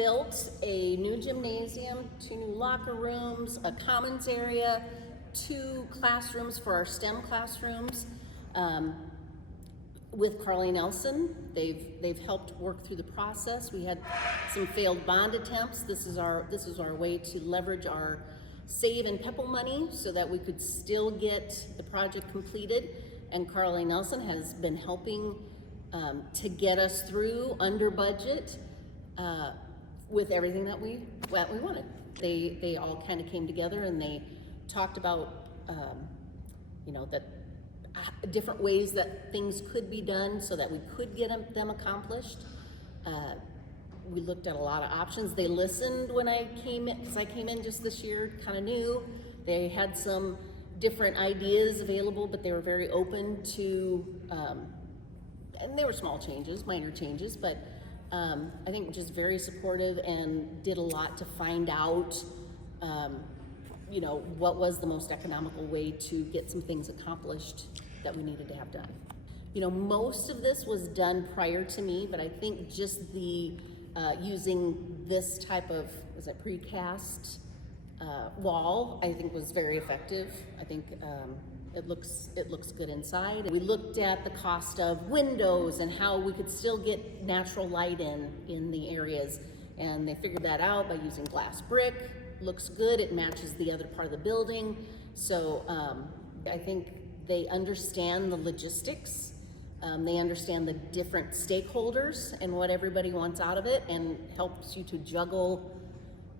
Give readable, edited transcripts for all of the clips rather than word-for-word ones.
built a new gymnasium, 2 new locker rooms, a commons area, 2 classrooms for our STEM classrooms. With Carly Nelson, they've helped work through the process. We had some failed bond attempts. This is our way to leverage our save and PEPAL money so that we could still get the project completed. And Carly Nelson has been helping to get us through under budget with everything that we wanted. They all kind of came together and they talked about that different ways that things could be done so that we could get them accomplished. We looked at a lot of options. They listened when I came in, because I came in just this year, kind of new. They had some different ideas available, but they were very open to, and they were small changes, minor changes, but I think just very supportive and did a lot to find out, what was the most economical way to get some things accomplished that we needed to have done. Most of this was done prior to me, but I think just the using this type of, precast wall, I think was very effective. I think it looks good inside. We looked at the cost of windows and how we could still get natural light in the areas, and they figured that out by using glass brick. Looks good, it matches the other part of the building. So I think they understand the logistics. They understand the different stakeholders and what everybody wants out of it, and helps you to juggle,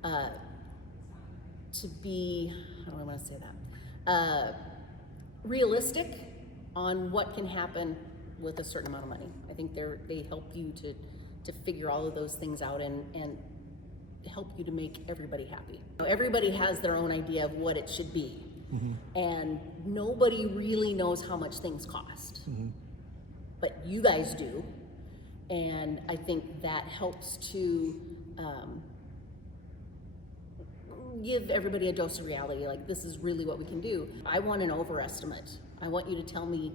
to be, how do I want to say that? Realistic on what can happen with a certain amount of money. I think they help you to figure all of those things out and help you to make everybody happy. Everybody has their own idea of what it should be. Mm-hmm. And nobody really knows how much things cost. Mm-hmm. But you guys do, and I think that helps to give everybody a dose of reality, like this is really what we can do. I want an overestimate. I want you to tell me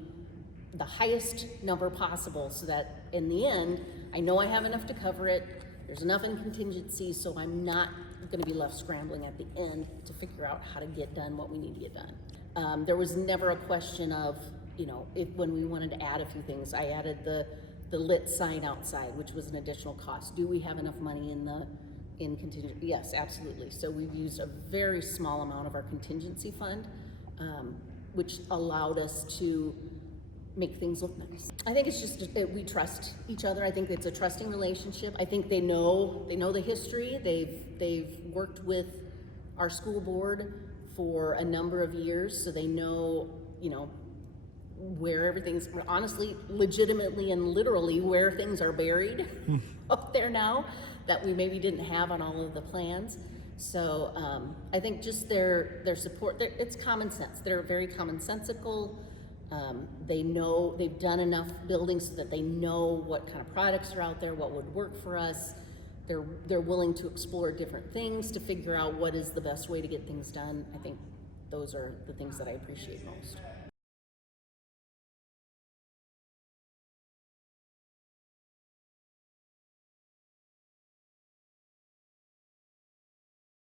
the highest number possible so that in the end, I know I have enough to cover it, there's enough in contingency, so I'm not going to be left scrambling at the end to figure out how to get done what we need to get done. There was never a question of, when we wanted to add a few things. I added the lit sign outside, which was an additional cost. Do we have enough money in contingency? Yes, absolutely. So we've used a very small amount of our contingency fund, which allowed us to make things look nice. I think it's just we trust each other. I think it's a trusting relationship. I think they know the history. They've worked with our school board for a number of years, so they know, where everything's, honestly, legitimately and literally where things are buried up there now that we maybe didn't have on all of the plans. So I think just their support, it's common sense. They're very commonsensical. They know, they've done enough buildings so that they know what kind of products are out there, what would work for us. They're willing to explore different things to figure out what is the best way to get things done. I think those are the things that I appreciate most.